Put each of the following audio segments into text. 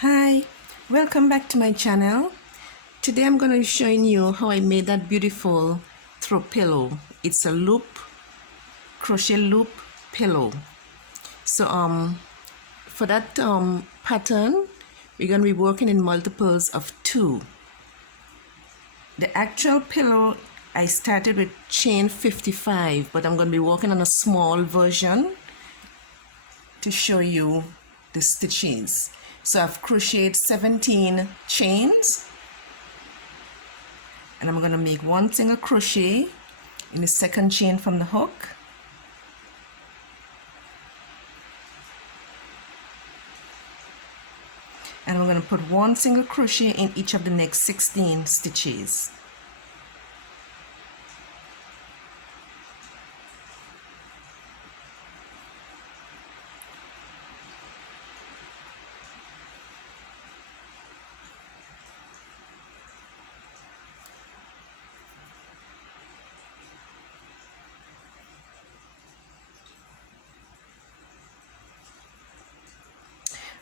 Hi, welcome back to my channel. Today I'm going to be showing you how I made that beautiful throw pillow. It's a loop, crochet loop pillow. So for that pattern, we're going to be working in multiples of 2. The actual pillow, I started with chain 55, but I'm going to be working on a small version to show you the stitches. So I've crocheted 17 chains, and I'm going to make 1 single crochet in the second chain from the hook, and I'm going to put 1 single crochet in each of the next 16 stitches.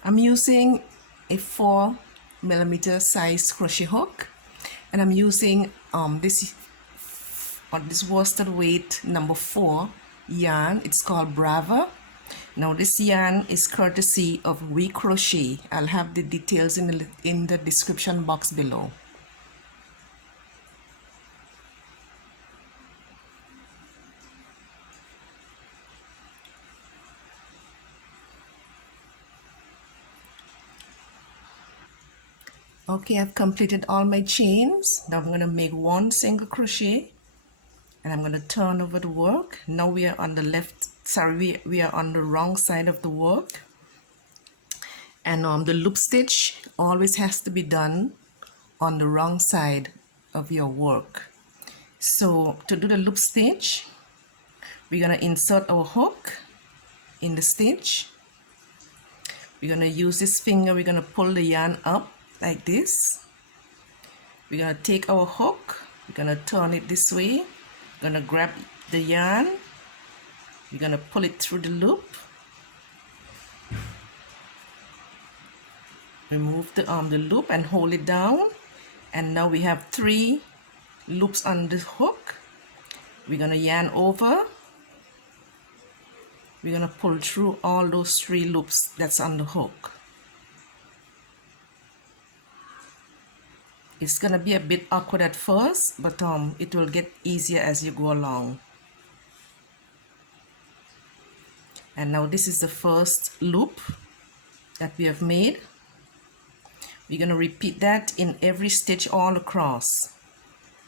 I'm using a 4mm size crochet hook, and I'm using this worsted weight number 4 yarn. It's called Brava. Now this yarn is courtesy of WECROCHET. I'll have the details in the description box below. Okay, I've completed all my chains. Now I'm going to make 1 single crochet, and I'm going to turn over the work. Now we are on the we are on the wrong side of the work, and the loop stitch always has to be done on the wrong side of your work. So to do the loop stitch, we're going to insert our hook in the stitch. We're going to use this finger, we're going to pull the yarn up like this. We're going to take our hook, we're going to turn it this way, we're going to grab the yarn, we're going to pull it through the loop, remove the loop and hold it down, and now we have 3 loops on the hook. We're going to yarn over, we're going to pull through all those 3 loops that's on the hook. It's going to be a bit awkward at first, but it will get easier as you go along. And now this is the first loop that we have made. We're going to repeat that in every stitch all across.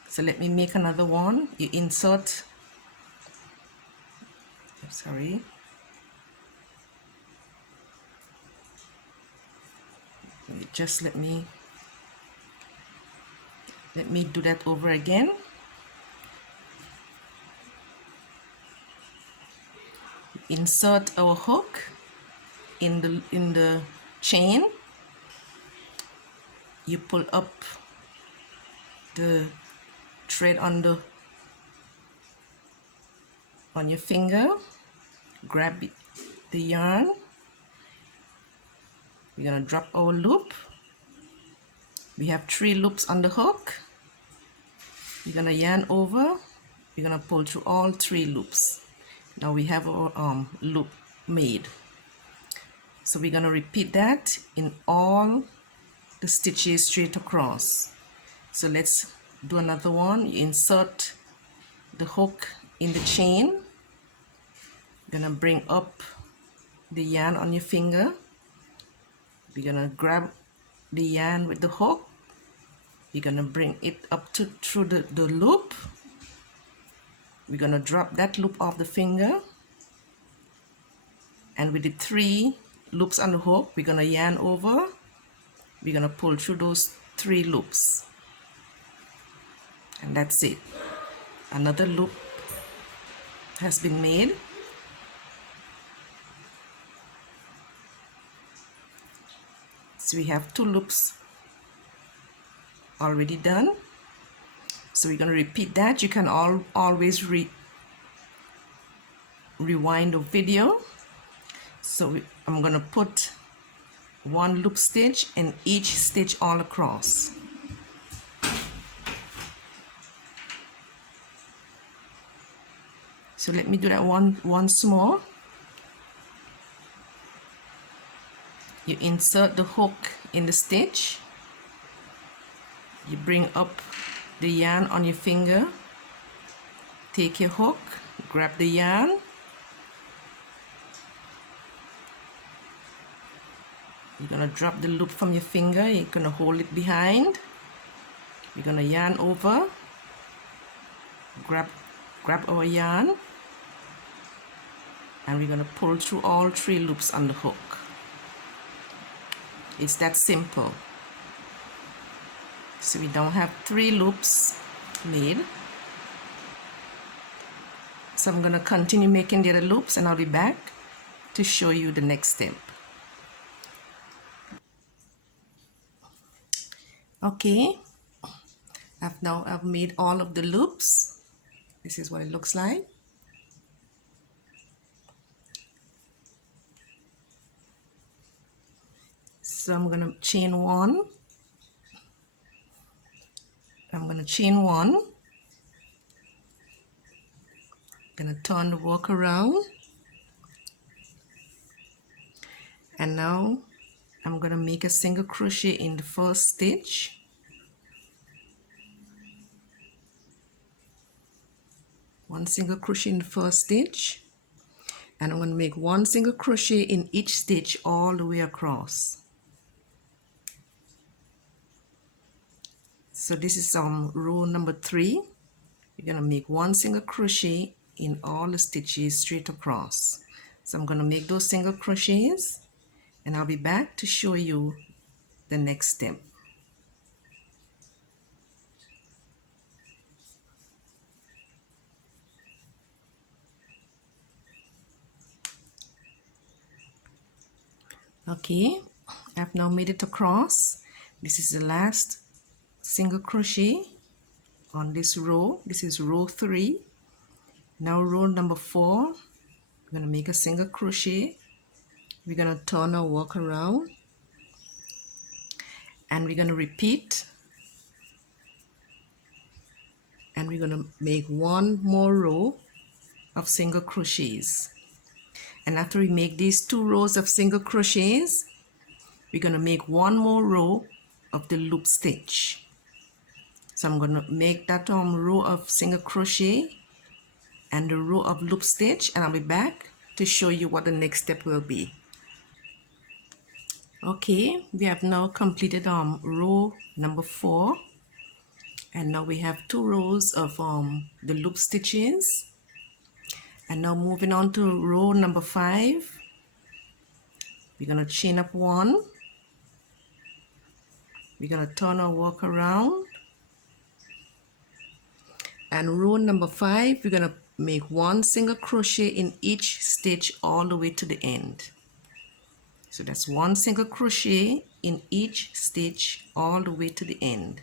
So let me make another one. You insert, sorry, just let me do that over again. Insert our hook in the chain. You pull up the thread on your finger, grab the yarn. We're gonna drop our loop. We have 3 loops on the hook. We're gonna yarn over, we're gonna pull through all 3 loops. Now we have our loop made. So we're gonna repeat that in all the stitches straight across. So let's do another one. You insert the hook in the chain. You're gonna bring up the yarn on your finger. We're gonna grab the yarn with the hook. You're gonna bring it up through the loop. We're gonna drop that loop off the finger, and with the 3 loops on the hook, we're gonna yarn over. We're gonna pull through those 3 loops, and that's it. Another loop has been made. So we have 2 loops already done. So we're going to repeat that. You can always rewind the video. So I'm going to put one loop stitch in each stitch all across. So let me do that once more. You insert the hook in the stitch, you bring up the yarn on your finger, take your hook, grab the yarn, you're going to drop the loop from your finger, you're going to hold it behind, you're going to yarn over, grab our yarn, and we're going to pull through all 3 loops on the hook. It's that simple. So we don't have 3 loops made. So I'm going to continue making the other loops and I'll be back to show you the next step. Okay, I've made all of the loops. This is what it looks like. So I'm going to chain 1. I'm going to chain 1. Going to turn the work around. And now I'm going to make a single crochet in the first stitch. One single crochet in the first stitch. And I'm going to make one single crochet in each stitch all the way across. So this is row number 3. You're going to make one single crochet in all the stitches straight across. So I'm going to make those single crochets and I'll be back to show you the next step. Okay, I've now made it across. This is the last single crochet on this row. This is row 3. Now row number 4, we're going to make a single crochet. We're going to turn our work around and we're going to repeat, and we're going to make one more row of single crochets. And after we make these 2 rows of single crochets, we're going to make one more row of the loop stitch. So I'm going to make that row of single crochet and the row of loop stitch, and I'll be back to show you what the next step will be. Okay, we have now completed row number 4, and now we have 2 rows of the loop stitches. And now moving on to row number 5, we're going to chain up 1, we're going to turn our work around, and row number 5, we're going to make one single crochet in each stitch all the way to the end. So that's one single crochet in each stitch all the way to the end.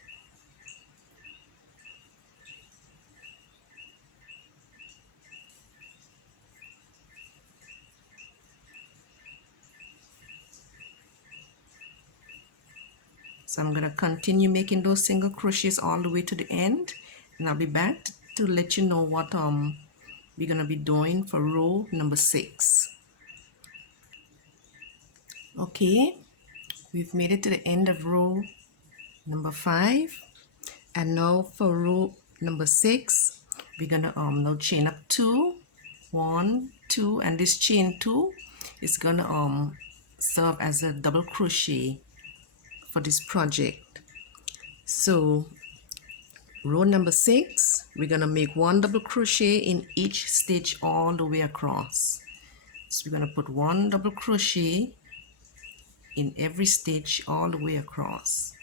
So I'm going to continue making those single crochets all the way to the end, and I'll be back to let you know what we're going to be doing for row number 6. Okay, we've made it to the end of row number 5, and now for row number 6, we're going to now chain up 2, 1, 2, and this chain 2 is going to serve as a double crochet for this project. So row number 6, we're going to make one double crochet in each stitch all the way across. So we're going to put one double crochet in every stitch all the way across.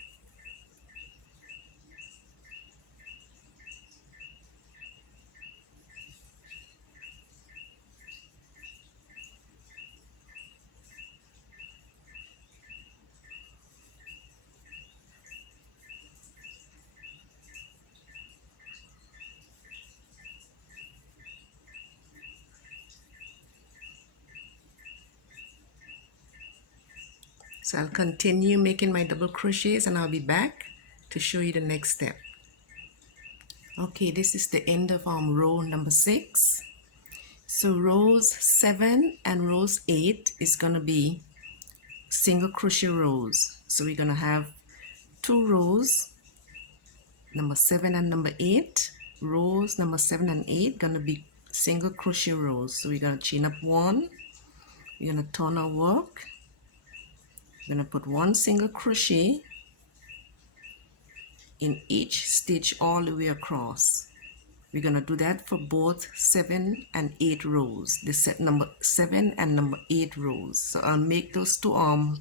So I'll continue making my double crochets and I'll be back to show you the next step. Okay, this is the end of row number 6. So rows 7 and rows 8 is going to be single crochet rows. So we're going to have 2 rows, number 7 and number 8. Rows number 7 and 8 going to be single crochet rows. So we're going to chain up 1, we're going to turn our work, we're going to put 1 single crochet in each stitch all the way across. We're going to do that for both 7 and 8 rows, the set number 7 and number 8 rows. So I'll make those 2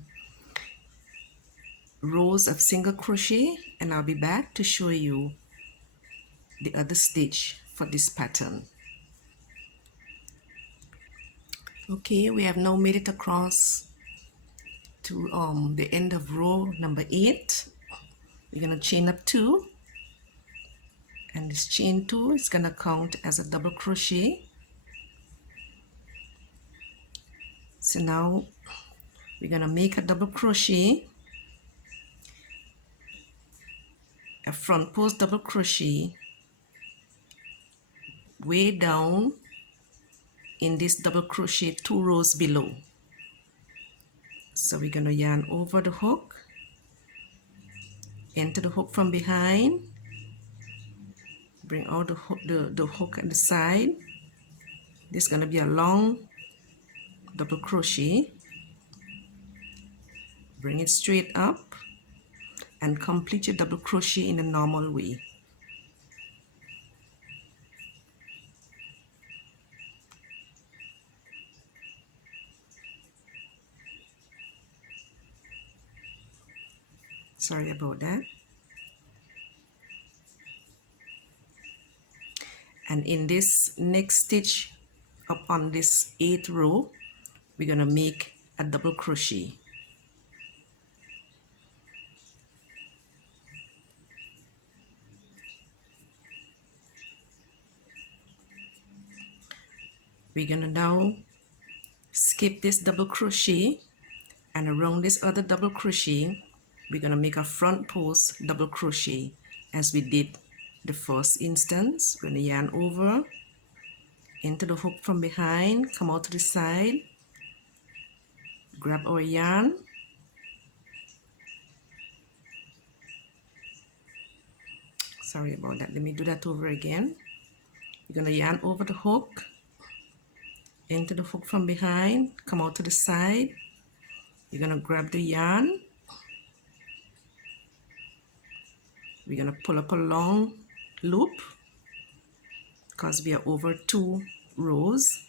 rows of single crochet and I'll be back to show you the other stitch for this pattern. Okay, we have now made it across to the end of row number 8. We're going to chain up 2, and this chain 2 is going to count as a double crochet. So now we're going to make a double crochet, a front post double crochet way down in this double crochet 2 rows below. So we're going to yarn over the hook, enter the hook from behind, bring out the hook at the side. This is going to be a long double crochet. Bring it straight up and complete your double crochet in the normal way. Sorry about that. And in this next stitch up on this 8th row, we're going to make a double crochet. We're going to now skip this double crochet, and around this other double crochet we're going to make a front post double crochet as we did the first instance. We're going to yarn over, enter the hook from behind, come out to the side, grab our yarn, sorry about that, let me do that over again. We're going to yarn over the hook, enter the hook from behind, come out to the side, you're going to grab the yarn, we're going to pull up a long loop because we are over 2 rows.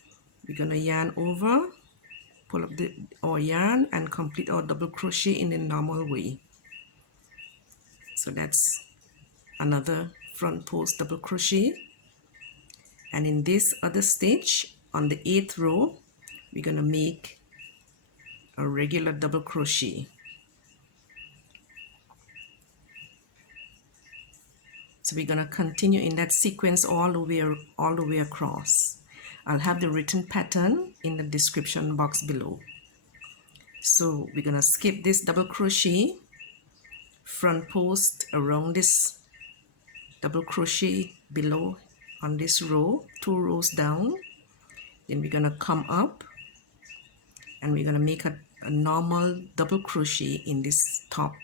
We're going to yarn over, pull up our yarn and complete our double crochet in the normal way. So that's another front post double crochet, and in this other stitch on the 8th row we're going to make a regular double crochet. So we're going to continue in that sequence all the way across. I'll have the written pattern in the description box below. So we're going to skip this double crochet, front post around this double crochet below on this row, 2 rows down. Then we're going to come up and we're going to make a normal double crochet in this top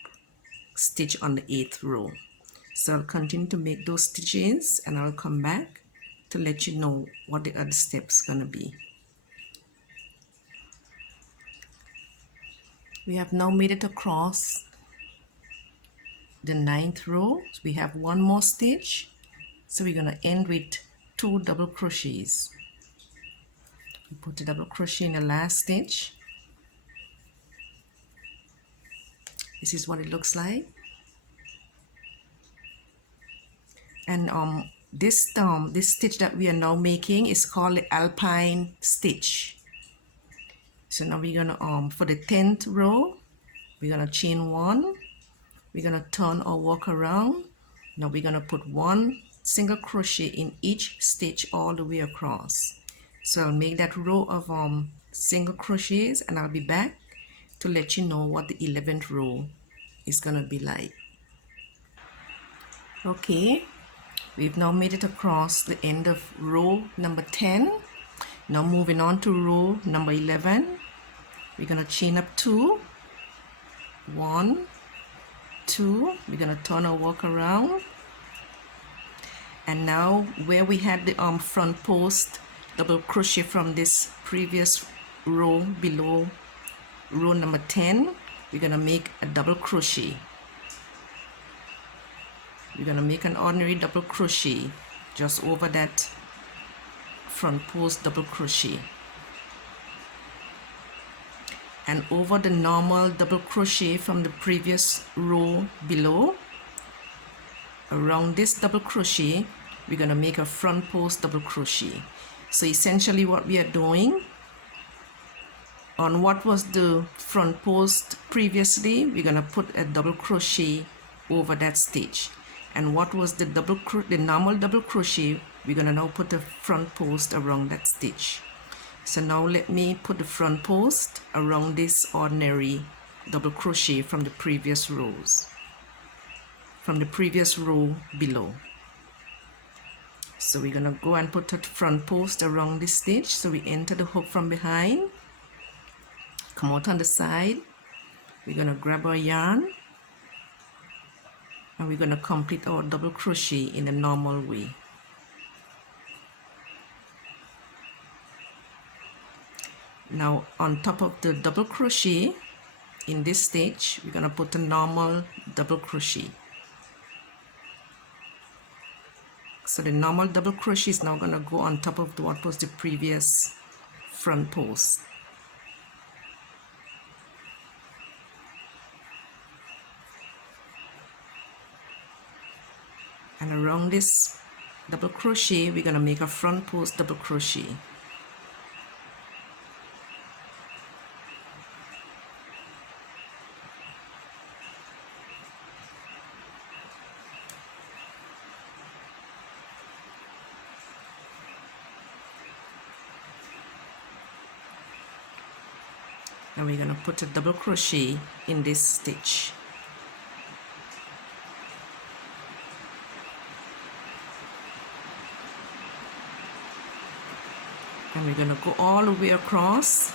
stitch on the 8th row. So I'll continue to make those stitches and I'll come back to let you know what the other steps gonna be. We have now made it across the 9th row. So we have 1 more stitch, so we're gonna end with 2 double crochets. We put the double crochet in the last stitch. This is what it looks like. And this stitch that we are now making is called the alpine stitch. So now we're gonna for the 10th row we're gonna chain 1, we're gonna turn our work around. Now we're gonna put 1 single crochet in each stitch all the way across. So I'll make that row of single crochets and I'll be back to let you know what the 11th row is gonna be like. Okay, we've now made it across the end of row number 10. Now moving on to row number 11, we're gonna chain up 2, 1, 2, we're gonna turn our work around, and now where we had the front post double crochet from this previous row below row number 10, we're gonna make a double crochet. We're gonna make an ordinary double crochet just over that front post double crochet, and over the normal double crochet from the previous row below, around this double crochet we're gonna make a front post double crochet. So essentially what we are doing, on what was the front post previously, we're gonna put a double crochet over that stitch, and what was the normal double crochet, we're gonna now put a front post around that stitch. So now let me put the front post around this ordinary double crochet from the previous rows, from the previous row below. So we're gonna go and put a front post around this stitch. So we enter the hook from behind, come out on the side, we're gonna grab our yarn, and we're gonna complete our double crochet in the normal way. Now on top of the double crochet in this stitch, we're gonna put a normal double crochet. So the normal double crochet is now gonna go on top of what was the previous front post. And around this double crochet, we're gonna make a front post double crochet. And we're gonna put a double crochet in this stitch. And we're gonna go all the way across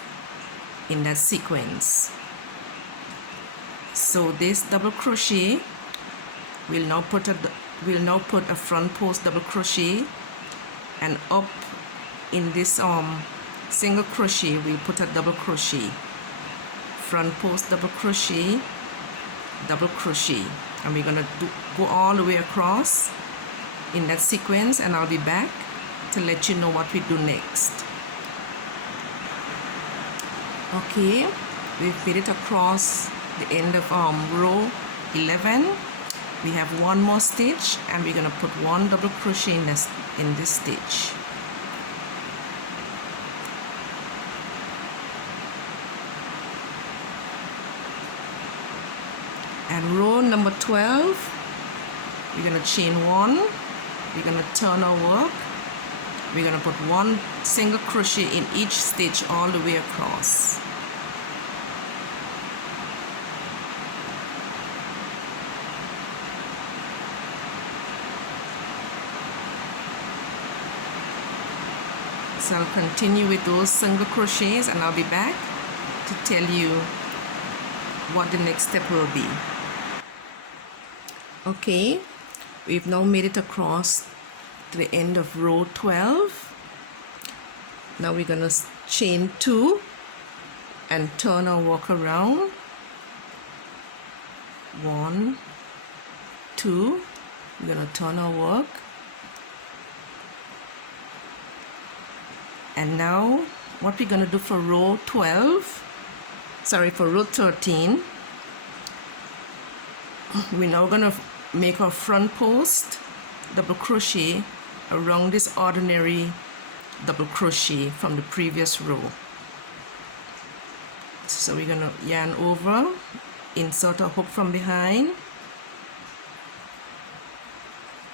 in that sequence. So this double crochet, we'll now put a front post double crochet, and up in this single crochet we'll put a double crochet, front post double crochet, double crochet, and we're gonna go all the way across in that sequence, and I'll be back to let you know what we do next. Okay, we've made it across the end of row 11. We have one more stitch, and we're gonna put one double crochet in this stitch. And row number 12, we're gonna chain 1, we're gonna turn our work, we're gonna put one single crochet in each stitch all the way across. So I'll continue with those single crochets, and I'll be back to tell you what the next step will be. Okay, we've now made it across to the end of row 12. Now we're gonna chain 2 and turn our work around. 1, 2, we're gonna turn our work. And now what we're gonna do for row 13, we're now gonna make our front post double crochet around this ordinary double crochet from the previous row. So we're gonna yarn over, insert a hook from behind,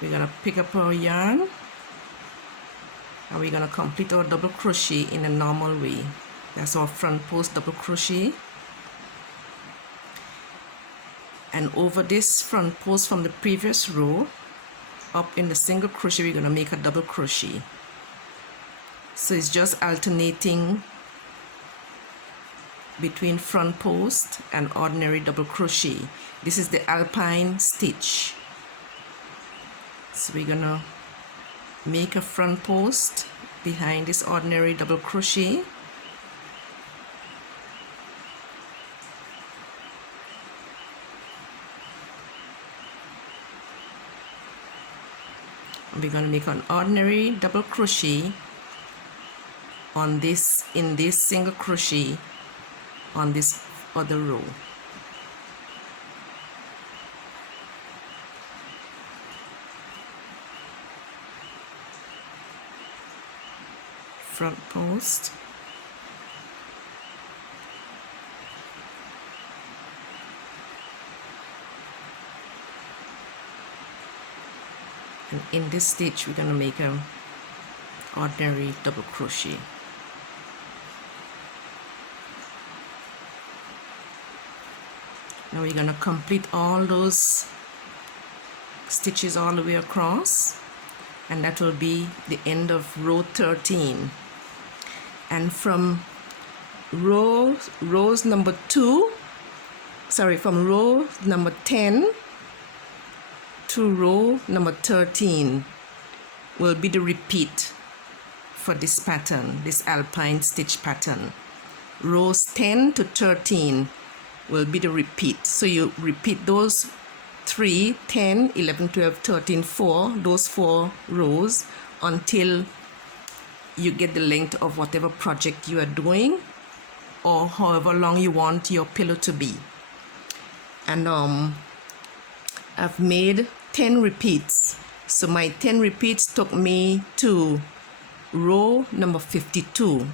we're gonna pick up our yarn, and we're gonna complete our double crochet in a normal way. That's our front post double crochet. and over this front post from the previous row, up in the single crochet, we're going to make a double crochet. So it's just alternating between front post and ordinary double crochet. This is the alpine stitch. So we're going to make a front post behind this ordinary double crochet. We're going to make an ordinary double crochet on this, in this single crochet on this other row. Front post, and in this stitch we're going to make an ordinary double crochet. Now we're going to complete all those stitches all the way across, and that will be the end of row 13. And from row number 10 to row number 13 will be the repeat for this pattern, this alpine stitch pattern. Rows 10 to 13 will be the repeat. So you repeat those 3, 10, 11, 12, 13, 4, those 4 rows until you get the length of whatever project you are doing, or however long you want your pillow to be. And I've made 10 repeats. So my 10 repeats took me to row number 52,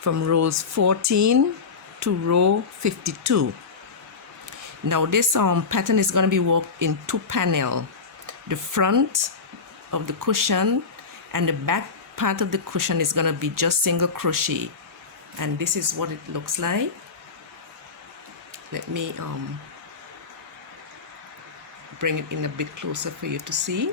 from rows 14 to row 52. Now this pattern is going to be worked in 2 panels, the front of the cushion and the back part of the cushion is going to be just single crochet, and this is what it looks like. Let me bring it in a bit closer for you to see.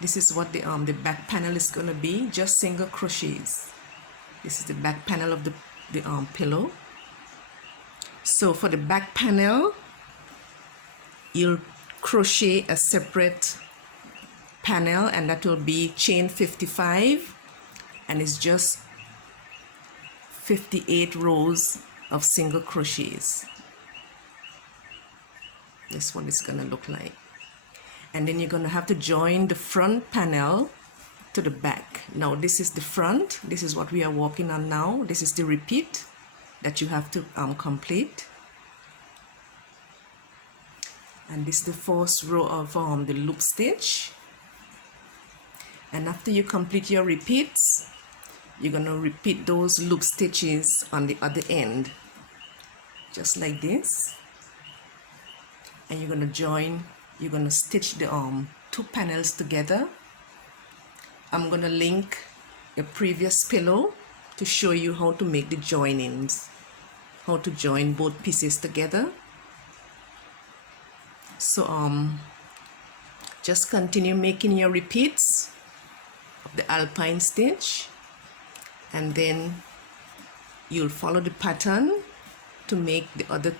This is what the back panel is going to be, just single crochets. This is the back panel of the pillow. So for the back panel, you'll crochet a separate panel, and that will be chain 55, and it's just 58 rows of single crochets. This one is going to look like. And then you're going to have to join the front panel to the back. Now this is the front, this is what we are working on now. This is the repeat that you have to complete. And this is the first row of the loop stitch. And after you complete your repeats, you're going to repeat those loop stitches on the other end, just like this. And you're going to join, you're going to stitch the 2 panels together. I'm going to link a previous pillow to show you how to make the joinings, how to join both pieces together. So just continue making your repeats of the alpine stitch, and then you'll follow the pattern to make the other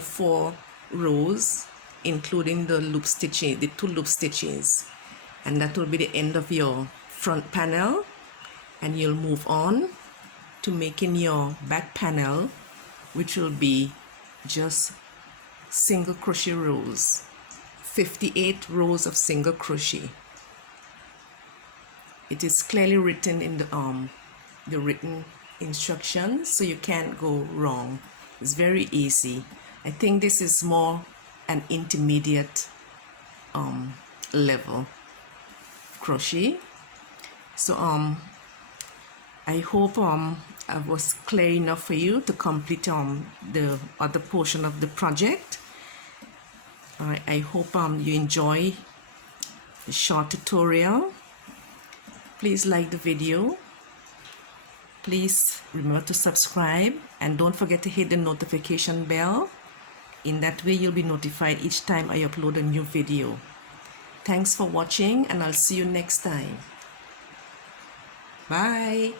4 rows, including the loop stitches, the 2 loop stitches, and that will be the end of your front panel. And you'll move on to making your back panel, which will be just single crochet rows, 58 rows of single crochet. It is clearly written in the written instructions, so you can't go wrong. It's very easy. I think this is more an intermediate level crochet. So I hope I was clear enough for you to complete the other portion of the project. I hope you enjoy the short tutorial. Please like the video, Please remember to subscribe and don't forget to hit the notification bell. In that way, you'll be notified each time I upload a new video. Thanks for watching, and I'll see you next time. Bye.